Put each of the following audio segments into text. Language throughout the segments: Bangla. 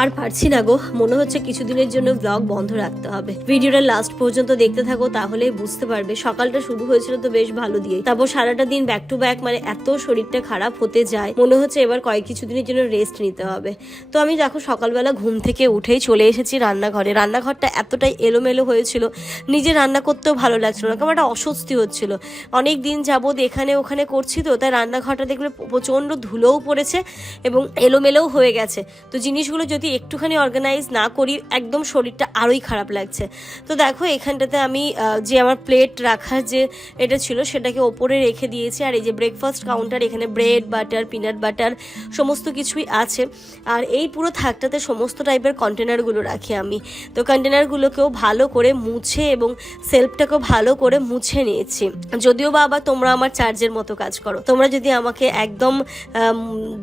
আর পারছি না গো। মনে হচ্ছে কিছুদিনের জন্য ব্লগ বন্ধ রাখতে হবে। ভিডিওটা লাস্ট পর্যন্ত দেখতে থাকো, তাহলেই বুঝতে পারবে। সকালটা শুরু হয়েছিল তো বেশ ভালো দিয়ে তারপর সারাটা দিন ব্যাক টু ব্যাক মানে এত শরীরটা খারাপ হতে যায়, মনে হচ্ছে এবার কয়েক কিছুদিনের জন্য রেস্ট নিতে হবে। তো আমি দেখো সকালবেলা ঘুম থেকে উঠেই চলে এসেছি রান্নাঘরে। রান্নাঘরটা এতটাই এলোমেলো হয়েছিল, নিজে রান্না করতেও ভালো লাগছিল না কারণ একটা অস্বস্তি হচ্ছিল। অনেক দিন যাবৎ এখানে ওখানে করছি তো, তাই রান্নাঘরটা দেখলে প্রচণ্ড ধুলোও পড়েছে এবং এলোমেলোও হয়ে গেছে। তো জিনিসগুলো যদি একটুখানি অর্গানাইজ না করি, একদম শরীরটা আরোই খারাপ লাগছে। তো দেখো, এখানটাতে আমি যে আমার প্লেট রাখার যে এটা ছিল, সেটাকে ওপরে রেখে দিয়েছি। আর এই যে ব্রেকফাস্ট কাউন্টার এখানে ব্রেড বাটার পিনাট বাটার সমস্ত কিছুই আছে। আর এই পুরো থাকটাতে সমস্ত টাইপের কন্টেনারগুলো রাখি আমি। তো কন্টেনারগুলোকেও ভালো করে মুছে এবং সেলফটাকেও ভালো করে মুছে নিয়েছি। যদিও বা আবার তোমরা আমার চার্জের মতো কাজ করো। তোমরা যদি আমাকে একদম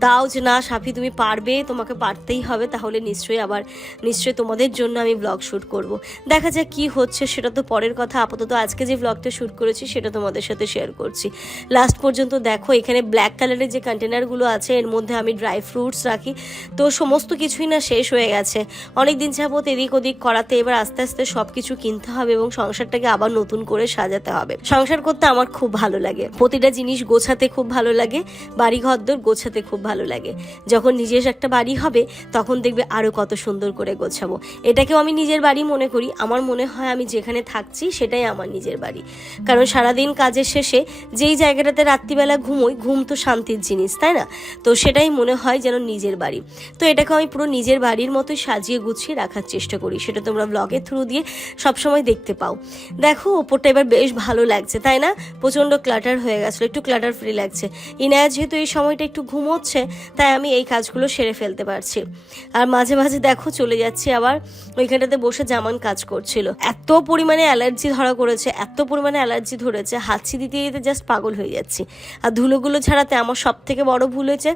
দাও যে না, সাফি, তুমি পারবে, তোমাকে পারতেই হবে, তাহলে নিশ্চয়ই আবার, নিশ্চয়ই তোমাদের জন্য আমি ব্লগ শ্যুট করব। দেখা যাক কি হচ্ছে, সেটা তো পরের কথা। আপাতত আজকে যে ব্লগটা শ্যুট করেছি, সেটা তোমাদের সাথে শেয়ার করছি। লাস্ট পর্যন্ত দেখো, এখানে ব্ল্যাক কালারের যে কন্টেনারগুলো আছে, এর মধ্যে আমি ড্রাই ফ্রুটস রাখি। তো সমস্ত কিছুই না শেষ হয়ে গেছে। অনেক দিন যাবত এদিক ওদিক করাতে, এবার আস্তে আস্তে সব কিছু কিনতে হবে এবং সংসারটাকে আবার নতুন করে সাজাতে হবে। সংসার করতে আমার খুব ভালো লাগে। প্রতিটা জিনিস গোছাতে খুব ভালো লাগে বাড়ি ঘর ঘরদোর গোছাতে খুব ভালো লাগে। যখন নিজের একটা বাড়ি হবে, তখন দেখবে আরও কত সুন্দর করে গোছাবো। এটাকেও আমি নিজের বাড়ি মনে করি। আমার মনে হয় আমি যেখানে থাকছি সেটাই আমার নিজের বাড়ি। কারণ সারাদিন কাজের শেষে যেই জায়গাটাতে রাত্রিবেলা ঘুমোই, ঘুম তো শান্তির জিনিস, তাই না? তো সেটাই মনে হয় যেন নিজের বাড়ি। তো এটাকে আমি পুরো নিজের বাড়ির মতোই সাজিয়ে গুছিয়ে রাখার চেষ্টা করি। সেটা তোমরা ব্লগের থ্রু দিয়ে সবসময় দেখতে পাও। দেখো, ওপরটা এবার বেশ ভালো লাগছে, তাই না? প্রচণ্ড ক্লাটার হয়ে গেছিল, একটু ক্লাটার ফ্রি লাগছে। ইনায়া যেহেতু এই সময়টা একটু ঘুমোচ্ছে, তাই আমি এই কাজগুলো সেরে ফেলতে পারছি। আর মাঝে মাঝে দেখো চলে যাচ্ছি, আবার ওইখানটাতে বসে জামান কাজ করছিল। এত পরিমাণে অ্যালার্জি ধরা করেছে এত পরিমাণে অ্যালার্জি ধরেছে, হাঁচি দিতে দিতে জাস্ট পাগল হয়ে যাচ্ছি। আর ধুলোগুলো ছাড়াতে আমার সব থেকে বড় ভুল হয়েছে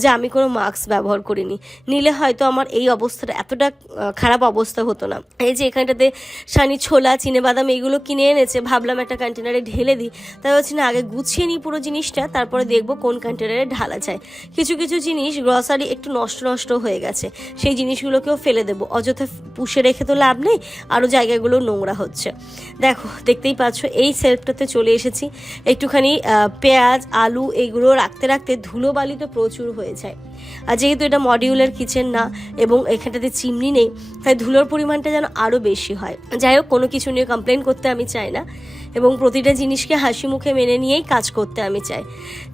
যে আমি কোনো মাস্ক ব্যবহার করিনি। নিলে হয়তো আমার এই অবস্থাটা এতটা খারাপ অবস্থা হতো না। এই যে এখানটাতে সানি ছোলা চিনে বাদাম এইগুলো কিনে এনেছে, ভাবলাম একটা কন্টেনারে ঢেলে দিই। তাই হচ্ছে না, আগে গুছিয়ে নিই পুরো জিনিসটা, তারপরে দেখব কোন কন্টেনারে ঢালা যায়। কিছু কিছু জিনিস গ্রসারি একটু নষ্ট নষ্ট হয়ে গেছে। সেই জিনিসগুলোকেও ফেলে দেবো। অযথা পুষে রেখে তো লাভ নেই আরও জায়গাগুলো নোংরা হচ্ছে। দেখো, দেখতেই পাচ্ছ, এই সেলফটাতে চলে এসেছি। একটুখানি পেঁয়াজ, আলু এগুলো রাখতে রাখতে ধুলো বালি তো প্রচুর হয়ে যায়। আর যেহেতু এটা মডিউলার কিচেন না এবং এখানটাতে চিমনি নেই, তাই ধুলোর পরিমাণটা যেন আরও বেশি হয়। যাই হোক, কোনো কিছু নিয়ে কমপ্লেন করতে আমি চাই না। এবং প্রতিটা জিনিসকে হাসি মুখে মেনে নিয়েই কাজ করতে আমি চাই।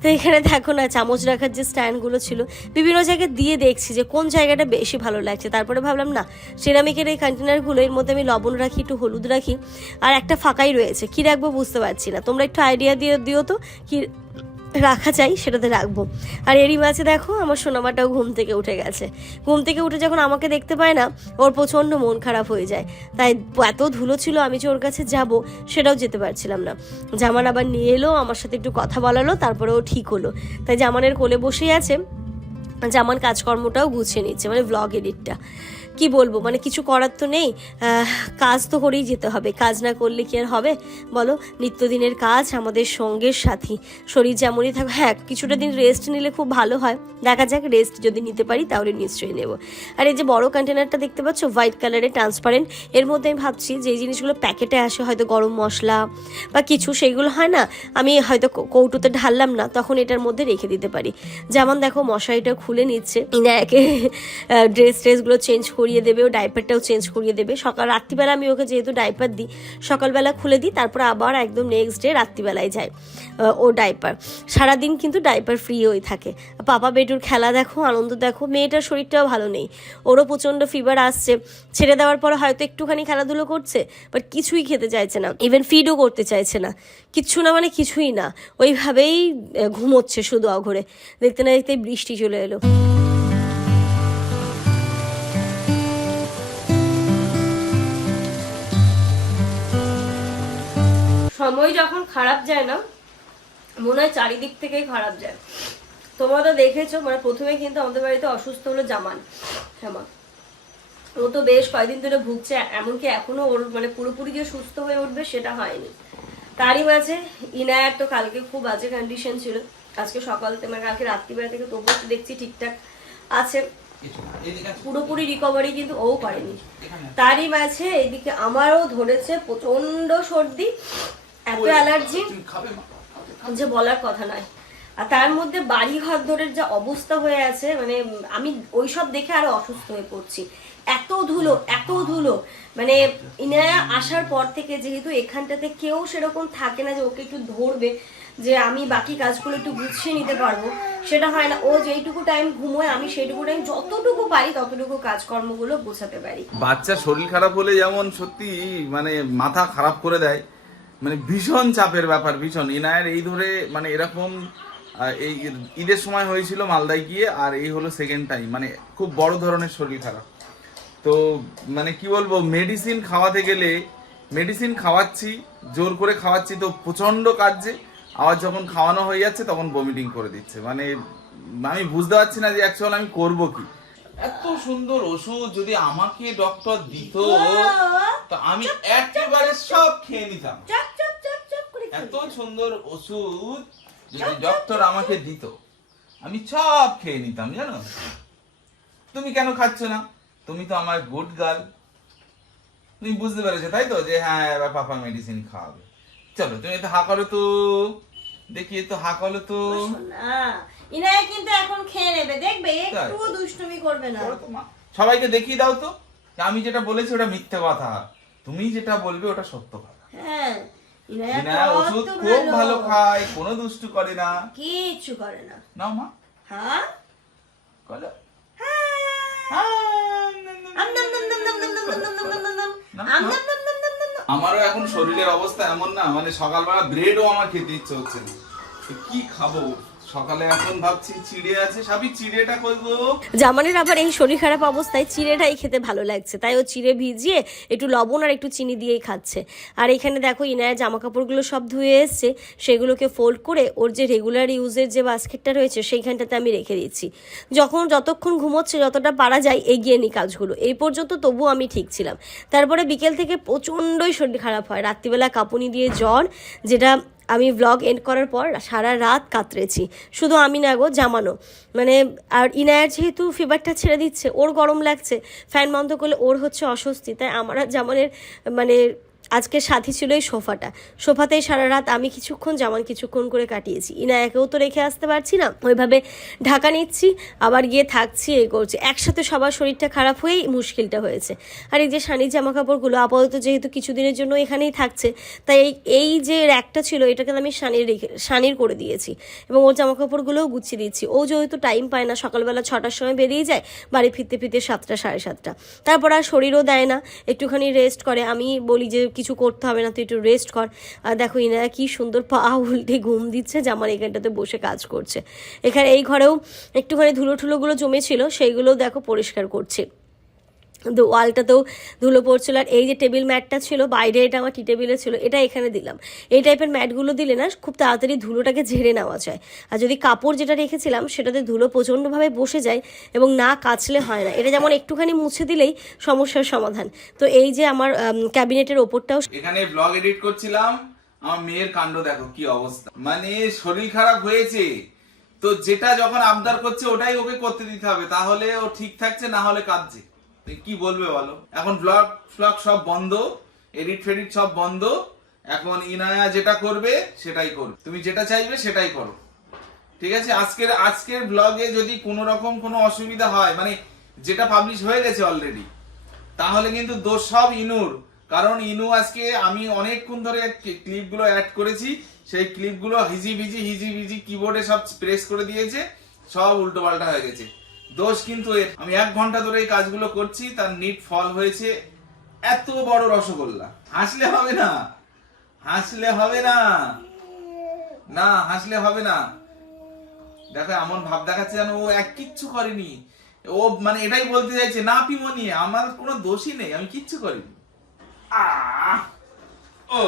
তো এখানে দেখো না, চামচ রাখার যে স্ট্যান্ডগুলো ছিল, বিভিন্ন জায়গায় দিয়ে দেখছি যে কোন জায়গাটা বেশি ভালো লাগছে। তারপরে ভাবলাম, না সেরামিকের এই কন্টেনারগুলো এর মধ্যে আমি লবণ রাখি, একটু হলুদ রাখি, আর একটা ফাঁকাই রয়েছে। কী রাখব বুঝতে পারছি না। তোমরা একটু আইডিয়া দিয়ে দিও তো, কি রাখা চাই, সেটাতে রাখব। আর এরই মাঝে দেখো, আমার সোনামাটাও ঘুম থেকে উঠে গেছে। ঘুম থেকে উঠে যখন আমাকে দেখতে পায় না, ওর প্রচণ্ড মন খারাপ হয়ে যায়। তাই এত ধুলো ছিল আমি যে ওর কাছে যাব, সেটাও যেতে পারছিলাম না। জামান আবার নিয়ে এলো, আমার সাথে একটু কথা বলালো, তারপরে ও ঠিক হলো। তাই জামানের কোলে বসেই আছে জামান কাজকর্মটাও গুছিয়ে নিচ্ছে মানে ব্লগ এডিটটা কি বলব? মানে কিছু করার তো নেই। কাজ তো করেই যেতে হবে। কাজ না করলে কি আর হবে? বলো, নিত্যদিনের কাজ আমাদের সঙ্গের সাথী। শরীর যেমনই থাকবে হ্যাঁ কিছুটা দিন রেস্ট নিলে খুব ভালো হয়। দেখা যাক রেস্ট যদি নিতে পারি তাহলে নিশ্চয়ই নেব। আর এই যে বড় কন্টেনারটা দেখতে পাচ্ছ হোয়াইট কালারের ট্রান্সপারেন্ট এর মধ্যে আমি ভাবছি যে জিনিসগুলো প্যাকেটে আসে হয়তো গরম মশলা বা কিছু সেইগুলো হয় না? আমি হয়তো কৌটোতে ঢাললাম না, তখন এটার মধ্যে রেখে দিতে পারি। যেমন দেখো, মশারিটা খুলে নিচ্ছে। ইনায়াকে ড্রেস ট্রেসগুলো চেঞ্জ করিয়ে দেবে ও ডাইপারটাও চেঞ্জ করিয়ে দেবে। সকাল, রাত্রিবেলা আমি ওকে যেহেতু ডাইপার দিই, সকালবেলা খুলে দিই, তারপর আবার একদম নেক্সট ডে রাত্রিবেলায় যায় ও ডাইপার সারাদিন কিন্তু ডাইপার ফ্রি হয়ে থাকে। পাপা বেটুর খেলা দেখো, আনন্দ দেখো, মেয়েটার শরীরটাও ভালো নেই। ওরও প্রচণ্ড ফিভার আসছে। ছেড়ে দেওয়ার পরে হয়তো একটুখানি খেলাধুলো করছে বাট কিছুই খেতে চাইছে না। ইভেন ফিডও করতে চাইছে না। কিচ্ছু না মানে কিছুই না। ওইভাবেই ঘুমোচ্ছে শুধু অঘরে। দেখতে না দেখতে বৃষ্টি চলে এলো। সময় যখন খারাপ যায় না, মনে হয় চারিদিক থেকেই খারাপ যায়। তোমরা তো দেখেছ মানে প্রথমে কিন্তু আমাদের বাড়িতে অসুস্থ হলো জামান, হেমা। ও তো বেশ কয়েকদিন ধরে ভুগছে, এমনকি এখনও ওর মানে পুরোপুরি যে সুস্থ হয়ে উঠবে সেটা হয়নি। তারই মাঝে ইনায়ার তো কালকে খুব বাজে কন্ডিশন ছিল। আজকে সকাল থেকে মানে কালকে রাত্রিবেলা থেকে তবুও দেখছি ঠিকঠাক আছে। পুরোপুরি রিকভারি কিন্তু ও করেনি। তারই মাঝে এদিকে আমারও ধরেছে প্রচণ্ড সর্দি এত অ্যালার্জি? যে বলার কথা নয়। আর তার মধ্যে বাড়ি ঘর ধরে যা অবস্থা হয়ে আছে মানে আমি ওইসব দেখে আরও অসুস্থ হয়ে পড়ছি। এত ধুলো এত ধুলো। মানে ইনায়া আসার পর থেকে যেহেতু এখানটাতে কেউ সেরকম থাকে না যে ওকে একটু ধরবে যে আমি বাকি কাজগুলো একটু গুছিয়ে নিতে পারব, সেটা হয় না। ও যেইটুকু টাইম ঘুমোয়, আমি সেইটুকু টাইম যতটুকু পারি ততটুকু কাজকর্মগুলো গোছাতে পারি। বাচ্চা শরীর খারাপ হলে যেমন সত্যি মানে মাথা খারাপ করে দেয় মানে ভীষণ চাপের ব্যাপার, ভীষণ। ইনায়ের এই ধরে মানে এরকম এই ঈদের সময় হয়েছিল মালদায় গিয়ে, আর এই হলো সেকেন্ড টাইম মানে খুব বড় ধরনের শরীর খারাপ। তো মানে কি বলব মেডিসিন খাওয়াতে গেলে মেডিসিন খাওয়াচ্ছি, জোর করে খাওয়াচ্ছি তো প্রচণ্ড কাজে আবার যখন খাওয়ানো হয়ে যাচ্ছে তখন বমিটিং করে দিচ্ছে। মানে আমি বুঝতে পারছি না যে অ্যাকচুয়াল আমি করব কি। এত সুন্দর ওষুধ যদি আমাকে ডক্টর দিত তো আমি একেবারে সব খেয়ে নিতাম। চপ চপ চপ চপ করে খেয়ে এত সুন্দর ওষুধ যদি ডক্টর আমাকে দিত আমি সব খেয়ে নিতাম জানো? তুমি কেন খাচ্ছ না? তুমি তো আমার গুড গার্ল তুমি বুঝতে পেরেছ তাই তো? যে হ্যাঁ এবার পাপা মেডিসিন খাওয়াবে। চলো তুমি তো হা করো তো দেখি তো হা করো তো না ইনায়া কিন্তু এখন খেয়ে নেবে দেখবে একটু দুষ্টুমি করবে না। সবাইকে দেখিয়ে দাও তো আমি যেটা বলেছি ওটা মিথ্যে কথা তুমি যেটা বলবে ওটা সত্য কথা হ্যাঁ ইনায়া ওষুধ খুব ভালো খায় কোনো দুষ্টু করে না কিচ্ছু করে না নাও মা হ্যাঁ করো আম নাম নাম নাম নাম নাম নাম নাম নাম নাম নাম নাম আমারও এখন শরীরের অবস্থা এমন না মানে সকালবেলা ব্রেডও আমার খেতে ইচ্ছে হচ্ছে না। কি খাব? সকালে এখন ভাবছি চিড়ে আছে, সাবি চিড়েটা করব জামানের আবার এই শরীর খারাপ অবস্থায় চিড়েটাই খেতে ভালো লাগছে। তাই ও চিড়ে ভিজিয়ে একটু লবণ আর একটু চিনি দিয়েই খাচ্ছে। আর এখানে দেখো ইনায়া জামা কাপড়গুলো সব ধুয়ে এসছে। সেগুলোকে ফোল্ড করে ওর যে রেগুলার ইউজের যে বাস্কেটটা রয়েছে, সেইখানটাতে আমি রেখে দিচ্ছি। যখন যতক্ষণ ঘুমোচ্ছে, যতটা পারা যায়, এগিয়ে নিই কাজগুলো। এই পর্যন্ত তবুও আমি ঠিক ছিলাম। তারপরে বিকেল থেকে প্রচণ্ডই শরীর খারাপ হয়। রাত্রিবেলা কাঁপুনি দিয়ে জ্বর, যেটা আমি ব্লগ এন্ড করার পর সারা রাত কাতরেছি। শুধু আমি না গো জামানো মানে আর ইনায়ার যেহেতু ফিভারটা ছেড়ে দিচ্ছে, ওর গরম লাগছে ফ্যান বন্ধ করলে ওর হচ্ছে অস্বস্তি। তাই আমার আর জামানের মানে আজকে সাথী ছিল এই সোফাটা। সোফাতেই সারা রাত আমি কিছুক্ষণ জামান কিছুক্ষণ করে কাটিয়েছি। ইনায়াকেও তো রেখে আসতে পারছি না। ওইভাবে ঢাকা নিচ্ছি, আবার গিয়ে থাকছি এই করছি। একসাথে সবার শরীরটা খারাপ হয়েই মুশকিলটা হয়েছে। আর এই যে শানির জামা কাপড়গুলো আপাতত যেহেতু কিছুদিনের জন্য এখানেই থাকছে, তাই এই এই যে র্যাকটা ছিল, এটাকে আমি শানির রেখে শানির করে দিয়েছি। এবং ওর জামা কাপড়গুলোও গুছিয়ে দিচ্ছি ও যেহেতু টাইম পায় না, সকালবেলা ছটার সময় বেরিয়ে যায়, বাড়ি ফিরতে ফিরতে সাতটা, সাড়ে সাতটা। তারপর আর শরীরও দেয় না, একটুখানি রেস্ট করে। আমি বলি যে কিছু করতে হবে না, তুই একটু রেস্ট কর। আর দেখো ইনারা কি সুন্দর পা উল্টে ঘুম দিচ্ছে, যে আমার এখানটাতে বসে কাজ করছে। এখানে এই ঘরেও একটুখানি ধুলো ঠুলোগুলো জমেছিল সেইগুলোও দেখো পরিষ্কার করছে। তো ওয়ালটাতেও ধুলো পড়ছিল আর এই যে টেবিল ম্যাটটা ছিল, বাইরে এটা আমার টি টেবিলে ছিল, এটা এখানে দিলাম। এই টাইপের ম্যাটগুলো দিলে না খুব তাড়াতাড়ি ধুলোটাকে ঝেড়ে নেওয়া যায়। আর যদি কাপড় যেটা রেখেছিলাম সেটাতে ধুলো প্রচণ্ডভাবে বসে যায় এবং না কাচলে হয় না। এটা যেমন একটুখানি মুছে দিলেই সমস্যার সমাধান। তো এই যে আমার ক্যাবিনেটের ওপরটাও এখানে ব্লগ এডিট করছিলাম, আমার মেয়ের কাণ্ড দেখো কি অবস্থা। মানে শরীর খারাপ হয়েছে, তো যেটা যখন আবদার করছে ওটাই ওকে করতে দিতে হবে, তাহলে ও ঠিক থাকছে না হলে কাঁদছে। কি বলবে বলো? এখন ব্লগ ফ্লগ সব বন্ধ এডিট ফেডিট সব বন্ধ। এখন ইনায়া যেটা করবে, সেটাই করবে। তুমি যেটা চাইবে, সেটাই করো। ঠিক আছে? আজকের আজকের ব্লগে যদি কোনো রকম কোনো অসুবিধা হয় মানে যেটা পাবলিশ হয়ে গেছে অলরেডি তাহলে কিন্তু দোষ সব ইনুর। কারণ ইনু আজকে আমি অনেকক্ষণ ধরে ক্লিপগুলো অ্যাড করেছি। সেই ক্লিপগুলো হিজি ভিজি হিজি ভিজি কিবোর্ডে সব প্রেস করে দিয়েছে। সব উল্টো পাল্টা হয়ে গেছে। দোষ কিন্তু আমি এক ঘণ্টা ধরে এই কাজগুলো করছি, তার নিট ফল হয়েছে এত বড় রসগোল্লা। হাসলে হবে না। হাসলে হবে না। না, হাসলে হবে না। দেখো, এমন ভাব দেখাচ্ছে যেন ও এক কিচ্ছু করেনি। ও মানে এটাই বলতে চাইছে, না, পিমনি, আমার কোনো দোষই নেই, আমি কিচ্ছু করিনি! ও!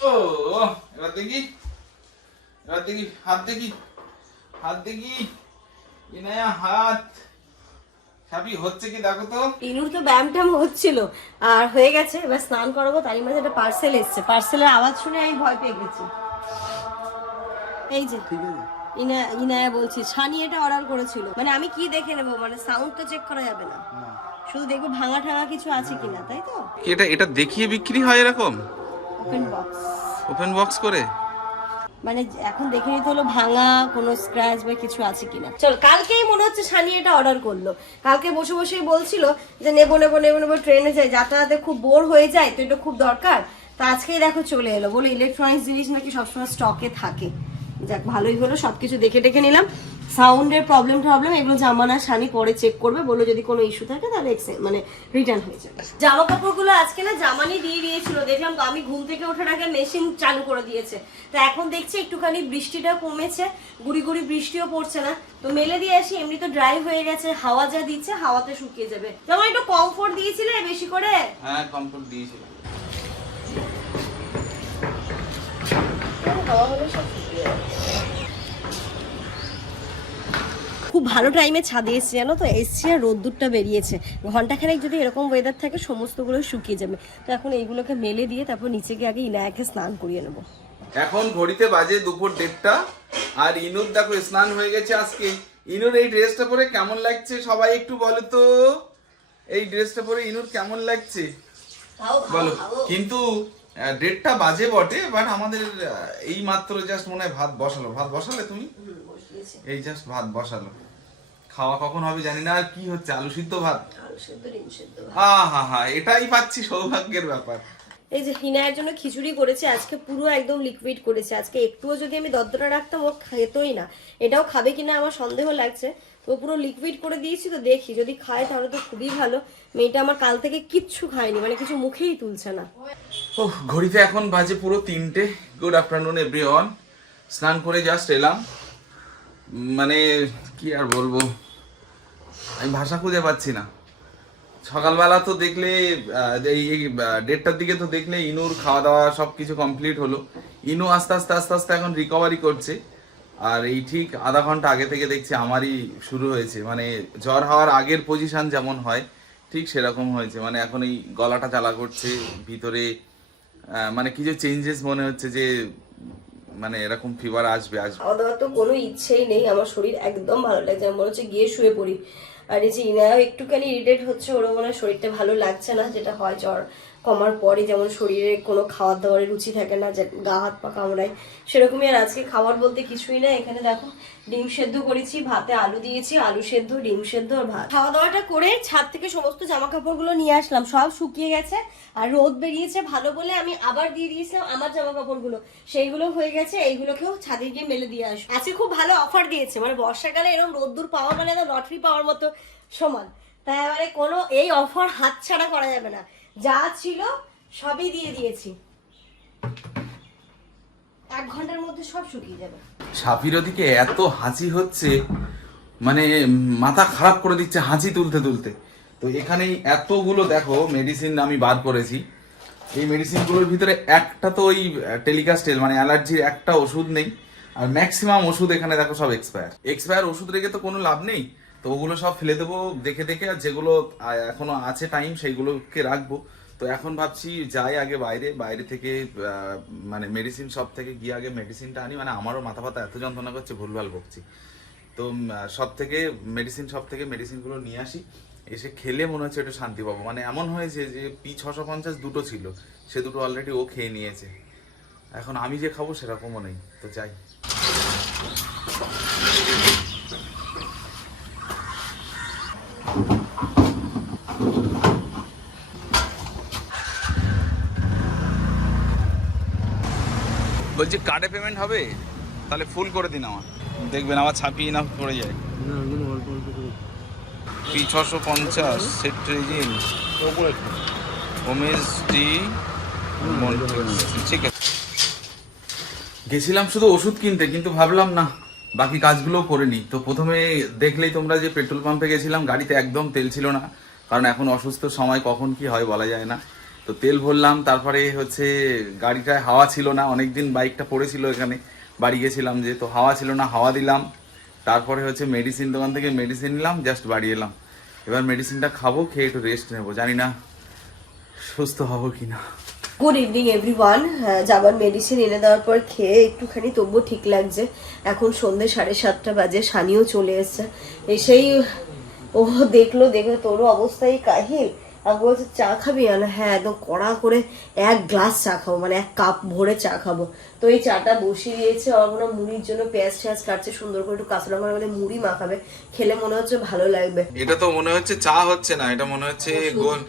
ও, এবার দেখি এবার দেখি, হাত দেখি। হাত দেখি। ইনায়া হাত। সাবি হচ্ছে কি দেখো তো? ইনুর তো ব্যায়াম ট্যাম হচ্ছিল। আর হয়ে গেছে এবার স্নান করাবো তারই মাঝে একটা পার্সেল এসছে। পার্সেলের আওয়াজ শুনে আমি ভয় পেয়ে গেছি। এই যে ইনা ইনায়া বলছি ছানি এটা অর্ডার করেছিল। মানে আমি কি দেখে নেব? মানে সাউন্ড তো চেক করা যাবে না। শুধু দেখব ভাঙা ঠাঙা কিছু আছে কিনা তাই তো? এটা এটা দেখিয়ে বিক্রি হয় এরকম? ওপেন বক্স ওপেন বক্স করে? মানে এখন দেখে নিতে হলো ভাঙা, কোনো স্ক্র্যাচ বা কিছু আছে কিনা। চল, কালকেই মনে হচ্ছে সানি এটা অর্ডার করল। কালকে বসে বসেই বলছিল যে নেব নেব নেব নেব ট্রেনে যাই। যাতায়াতে খুব বোর হয়ে যায়, তো এটা খুব দরকার। তা আজকেই দেখো চলে এলো। বলে ইলেকট্রনিক্স জিনিস নাকি সবসময় স্টকে থাকে। যাক, ভালোই হলো, সবকিছু দেখে দেখে নিলাম। সাউন্ডের প্রবলেম প্রবলেম এগুলো জামানা সানি পরে চেক করবে বলে যদি কোনো ইস্যু থাকে তাহলে মানে রিটার্ন হয়ে যাবে। জামা কাপড়গুলো আজকে না জামানি দিয়ে দিয়েছিল, দেখলাম আমি ঘুম থেকে ওঠার আগে মেশিন চালু করে দিয়েছে। তো এখন দেখছি একটুখানি বৃষ্টিটা কমেছে, গুড়ি গুড়ি বৃষ্টিও পড়ছে না। তো মেলে দিয়ে আসি, এমনি তো ড্রাই হয়ে গেছে, হাওয়া যা দিচ্ছে হাওয়াতে শুকিয়ে যাবে। যেমন একটু কমফোর্ট দিয়েছিলে বেশি করে? হ্যাঁ কমফোর্ট দিয়েছিল হাওয়া হলে সব শুকিয়ে খুব ভালো টাইমে ছাদে এসছি জানো তো? এসছি আর রোদ্দুরটা বেরিয়েছে। ঘন্টাখানেক যদি এরকম ওয়েদার থাকে সমস্তগুলো শুকিয়ে যাবে। তো এখন এইগুলোকে মেলে দিয়ে তারপর নিচে গিয়ে আগে ইনায়াকে স্নান করিয়ে নেব। এখন ঘড়িতে বাজে দুপুর দেড়টা আর ইনুর দেখো স্নান হয়ে গেছে আজকে। ইনুর এই ড্রেসটা পরে কেমন লাগছে সবাই একটু বলো তো? এই ড্রেসটা পরে ইনুর কেমন লাগছে? বলো। কিন্তু দেড়টা বাজে বটে বাট আমাদের এই মাত্র জাস্ট মনে হয় ভাত বসালো। ভাত বসালে তুমি? এই জাস্ট ভাত বসালো। খাওয়া কখন হবে জানি না আর কি হচ্ছে আলু সিদ্ধ ভাত? হা হা হা এটাই পাচ্ছি সৌভাগ্যের ব্যাপার। এই যে হিনায়ের জন্য খিচুড়ি করেছে আজকে পুরো একদম লিকুইড করেছে। আজকে একটুও যদি আমি দদ্দরা রাখতাম ও খেতোই না। এটাও খাবে কিনা আমার সন্দেহ লাগছে। তো পুরো লিকুইড করে দিয়েছি তো দেখি, যদি খায় তাহলে তো খুবই ভালো। মেয়েটা আমার কাল থেকে কিচ্ছু খায়নি মানে কিছু মুখেই তুলছে না। ও ঘড়িতে এখন বাজে পুরো তিনটে। গুড আফটারনুন এভরিওয়ান স্নান করে জাস্ট এলাম। মানে কি আর বলব? আমি ভাষা খুঁজে পাচ্ছি না। সকালবেলা তো দেখলে এই দেড়টার দিকে তো দেখলে ইনুর খাওয়া দাওয়া সব কিছু কমপ্লিট হলো। ইনু আস্তে আস্তে আস্তে আস্তে এখন রিকভারি করছে। আর এই ঠিক আধা ঘণ্টা আগে থেকে দেখছি আমারই শুরু হয়েছে। মানে জ্বর হওয়ার আগের পজিশন যেমন হয়, ঠিক সেরকম হয়েছে। মানে এখন এই গলাটা জ্বালা করছে, ভিতরে মানে কিছু চেঞ্জেস মনে হচ্ছে যে মানে এরকম ফিভার আসবে আসবে। দাওয়ার তো কোনো ইচ্ছেই নেই, আমার শরীর একদম ভালো লাগছে মনে হচ্ছে গিয়ে শুয়ে পড়ি। আর এই যে ইনায়াও একটুখানি ইরিটেট হচ্ছে, ওরও মনে হয় শরীরটা ভালো লাগছে না, যেটা হয় জ্বর। কমার পরে যেমন শরীরে কোনো খাওয়ার দাওয়ারের রুচি থাকে না, যে গা হাত পা কামড়ায়, সেরকমই আর আজকে খাবার বলতে কিছুই না। এখানে দেখো, ডিম সেদ্ধ করেছি, ভাতে আলু দিয়েছি, আলু সেদ্ধ, ডিম সেদ্ধ আর ভাত। খাওয়া দাওয়াটা করে ছাদ থেকে সমস্ত জামা কাপড়গুলো নিয়ে আসলাম, সব শুকিয়ে গেছে আর রোদ বেরিয়েছে ভালো বলে আমি আবার দিয়ে দিয়েছিলাম আমার জামা কাপড়গুলো সেইগুলো হয়ে গেছে, এইগুলোকেও ছাদে গিয়ে মেলে দিয়ে আসব। আজকে খুব ভালো অফার দিয়েছে মানে বর্ষাকালে এরকম রোদ্দুর পাওয়া মানে লটারি পাওয়ার মতো সমান। তাই এবারে কোনো এই অফার হাতছাড়া করা যাবে না। যা ছিল সবই দিয়ে দিয়েছি। এক ঘণ্টার মধ্যে সব শুকিয়ে যাবে। সাফির ওদিকে এত হাঁচি হচ্ছে মানে মাথা খারাপ করে দিচ্ছে হাঁচি তুলতে তুলতে। তো এখানেই এতগুলো দেখো মেডিসিন আমি বার করেছি। এই মেডিসিনগুলোর ভিতরে একটা তো ওই টেলিকাস্টেল মানে অ্যালার্জির একটা ওষুধ নেই। আর ম্যাক্সিমাম ওষুধ এখানে দেখো সব এক্সপায়ার এক্সপায়ার ওষুধ রেখে তো কোনো লাভ নেই। তো ওগুলো সব ফেলে দেবো, দেখে দেখে, আর যেগুলো এখনও আছে টাইম সেইগুলোকে রাখব। তো এখন ভাবছি যাই আগে বাইরে বাইরে থেকে মানে মেডিসিন সব থেকে গিয়ে আগে মেডিসিনটা আনি। মানে আমারও মাথা ব্যথা এত যন্ত্রণা করছে, ভুলভাল বকছি তো সব থেকে মেডিসিন সব থেকে মেডিসিনগুলো নিয়ে আসি। এসে খেলে মনে হচ্ছে একটু শান্তি পাবো। মানে এমন হয়েছে যে পি ছশো পঞ্চাশ দুটো ছিল, সে দুটো অলরেডি ও খেয়ে নিয়েছে। এখন আমি যে খাব সেরকমও নেই। তো যাই। বলছি কার্ডে পেমেন্ট হবে তাহলে ফুল করে দিন আমার। দেখবেন আবার ছাপিয়ে না পড়ে যায়। পি ছশো পঞ্চাশ সেট্রেজিন ওমেশ ডি ঠিক আছে। গেছিলাম শুধু ওষুধ কিনতে কিন্তু ভাবলাম না বাকি কাজগুলোও করে নিই। তো প্রথমে দেখলেই তোমরা যে পেট্রোল পাম্পে গেছিলাম গাড়িতে একদম তেল ছিল না কারণ এখন অসুস্থ সময় কখন কি হয় বলা যায় না। তো তেল ভরলাম, তারপরে হচ্ছে গাড়িটায় হাওয়া ছিল না, অনেকদিন বাইকটা পড়েছিল এখানে। বাড়ি গেছিলাম যে তো হাওয়া ছিল না, হাওয়া দিলাম। তারপরে হচ্ছে মেডিসিন দোকান থেকে মেডিসিন নিলাম জাস্ট বাড়ি এলাম। এবার মেডিসিনটা খাব, খেয়ে একটু রেস্ট নেব, জানি না সুস্থ হব কি না গুড ইভিনিং এভরিওয়ান যাবার মেডিসিন এনে দেওয়ার পর খেয়ে একটুখানি তবুও ঠিক লাগছে। এখন সন্ধ্যে সাড়ে সাতটা বাজে সানিও চলে এসছে। এসেই ও দেখল দেখে তোরও অবস্থাই কাহিল। আমি বলছে চা খাবি? না হ্যাঁ একদম কড়া করে এক গ্লাস চা খাব মানে এক কাপ ভরে চা খাব। তো এই চাটা বসিয়ে দিয়েছে আর মনে মুড়ির জন্য পেঁয়াজ টেয়াজ কাটছে সুন্দর করে একটু কাঁচা লঙ্কা বলে মুড়ি মাখাবে খেলে মনে হচ্ছে ভালো লাগবে। এটা তো মনে হচ্ছে চা হচ্ছে না এটা মনে হচ্ছে গোল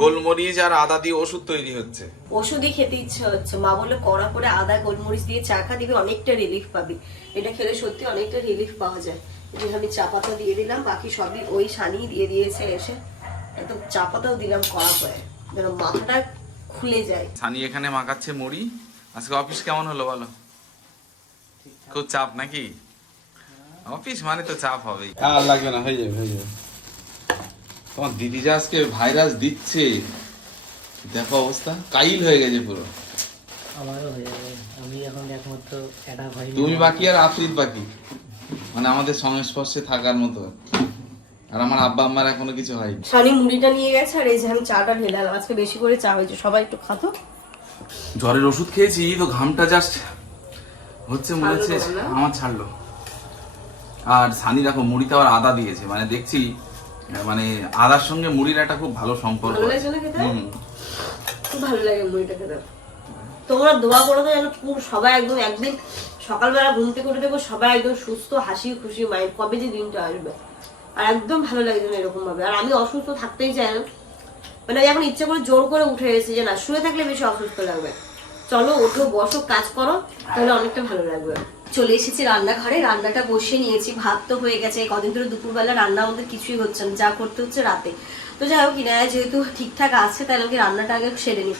গোলমরিচ আর আদা দিয়ে ওষুধ তৈরি হচ্ছে। ওষুধই খেতে ইচ্ছে হচ্ছে। মা বলে কড়া করে আদা গোলমরিচ দিয়ে চা খা দিবি অনেকটা রিলিফ পাবি। এটা খেলে সত্যি অনেকটা রিলিফ পাওয়া যায়। আমি চা পাতা দিয়ে দিলাম বাকি সবই ওই সানি দিয়ে দিয়েছে এসে। একদম চাপাতাও দিলাম কড়া করে যেন মাথাটা খুলে যায়। সানি এখানে মাখাচ্ছে মুড়ি। আজকে অফিস কেমন হলো বলো? খুব চাপ নাকি? অফিস মানে তো চাপ হবেই। আর লাগবে না হয়ে যাবে হয়ে যাবে। তোমার দিদি যে আজকে ভাইরাস দিচ্ছে দেখো অবস্থা কাইল হয়ে গেছে পুরো। আমারও হয়ে যাবে আমি এখন একমাত্র অ্যাডাপ হয়নি তুমি বাকি আর আফরিদ বাকি? মানে আমাদের সংস্পর্শে থাকার মতো আর আমার আব্বা আম্মার এখনও কিছু হয়নি। সানি মুড়িটা নিয়ে গেছে আর এই যে আমি চাটা ঢেলালাম আজকে বেশি করে চা হয়েছে সবাই একটু খাতো। জ্বরের ওষুধ খেয়েছি তো ঘামটা জাস্ট হচ্ছে মনে হচ্ছে আমার ছাড়লো। আর সানি দেখো মুড়িতে আবার আদা দিয়েছে মানে দেখছি মানে আদার সঙ্গে মুড়ির একটা খুব ভালো সম্পর্ক? খুব ভালো লাগে মুড়িটা খেতে। তোমরা দোয়া করো তো যেন পুরো সবাই একদম একদিন সকালবেলা ঘুম থেকে উঠে দেখব সবাই একদম সুস্থ হাসি খুশি মাইন্ড কবে যে দিনটা আসবে। আর একদম ভালো লাগে যেন এরকম ভাবে আর আমি অসুস্থ থাকতেই চাই না। মানে এখন ইচ্ছে করে জোর করে উঠে এসেছি যে না, শুয়ে থাকলে বেশি অসুস্থ লাগবে। চলো ওঠো বসো, কাজ করো, তাহলে অনেকটা ভালো লাগবে। চলে এসেছি রান্নাঘরে, রান্নাটা বসিয়ে নিয়েছি, ভাত তো হয়ে গেছে। কদিন ধরে দুপুরবেলা রান্না আমাদের কিছুই হচ্ছে না, যা করতে হচ্ছে রাতে। তো যাই হোক কিনা যেহেতু ঠিকঠাক আছে, তাহলে আমি রান্নাটা আগে সেরে নিই।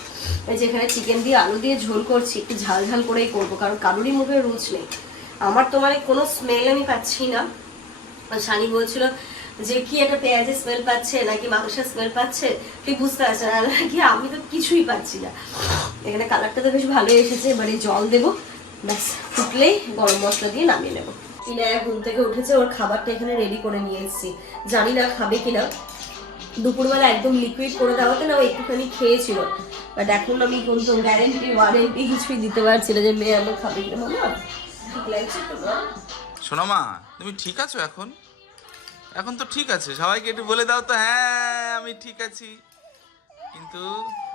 যেখানে চিকেন দিয়ে আলু দিয়ে ঝোল করছি, একটু ঝাল ঝাল করেই করব, কারণ কারোরই মুখে রুচ নেই। আমার তো মানে কোনো স্মেল আমি পাচ্ছি না। সানি বলছিল যে, কি একটা পেঁয়াজের স্মেল পাচ্ছে? নাকি মাংসের স্মেল পাচ্ছে? ঠিক বুঝতে পারছে না। আর কি, আমি তো কিছুই পাচ্ছি না। এখানে কালারটা তো বেশ ভালোই এসেছে। এবারে জল দেবো। ব্যাস, ফুটলেই গরম মশলা দিয়ে নামিয়ে নেব। ইনায়া ঘুম থেকে উঠেছে। ওর খাবারটা এখানে রেডি করে নিয়ে এসেছি। জানি না খাবে কিনা। দুপুরবেলা একদম লিকুইড করে দেওয়াতে না ও একটুখানি খেয়েছিল। বাট এখন আমি কোন কোনো গ্যারেন্টি ওয়ারেন্টি কিছুই দিতে পারছি না যে মেয়ে আমার খাবে কিনা। মামা, ঠিক লাগছে তো? শোনো মা তুমি ঠিক আছো এখন? এখন তো ঠিক আছে, সবাইকে একটু বলে দাও তো হ্যাঁ আমি ঠিক আছি। কিন্তু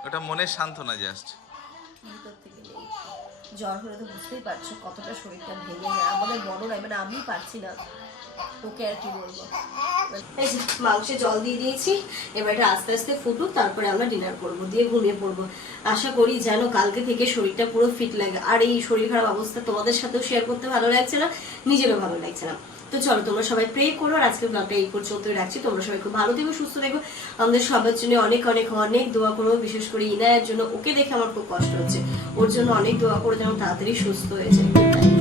ওটা মনের সান্ত্বনা জাস্ট জ্বর হলে তো বুঝতেই পারছ কতটা শরীরটা ভেঙে যায়। আমাদের বড়রাই মানে আমি পারছি না। ওকে আর কি বলব? মাংসে জল দিয়ে দিয়েছি। এবার এটা আস্তে আস্তে ফুটুক, তারপরে আমরা ডিনার করব, দিয়ে ঘুমিয়ে পড়ব। আশা করি যেন কালকে থেকে শরীরটা পুরো ফিট লাগে। আর এই শরীর খারাপ অবস্থা তোমাদের সাথেও শেয়ার করতে ভালো লাগছে না, নিজেরও ভালো লাগছে না। তো চলো, তোমরা সবাই প্রে করো আর আজকে ব্লগটা এই পর্যন্ত রাখছি। তোমরা সবাই খুব ভালো থেকো, সুস্থ থেকো। আমাদের সবার জন্য অনেক অনেক অনেক দোয়া করো, বিশেষ করে ইনায়ের জন্য। ওকে দেখে আমার খুব কষ্ট হচ্ছে। ওর জন্য অনেক দোয়া করো যেন তাড়াতাড়ি সুস্থ হয়ে যায়।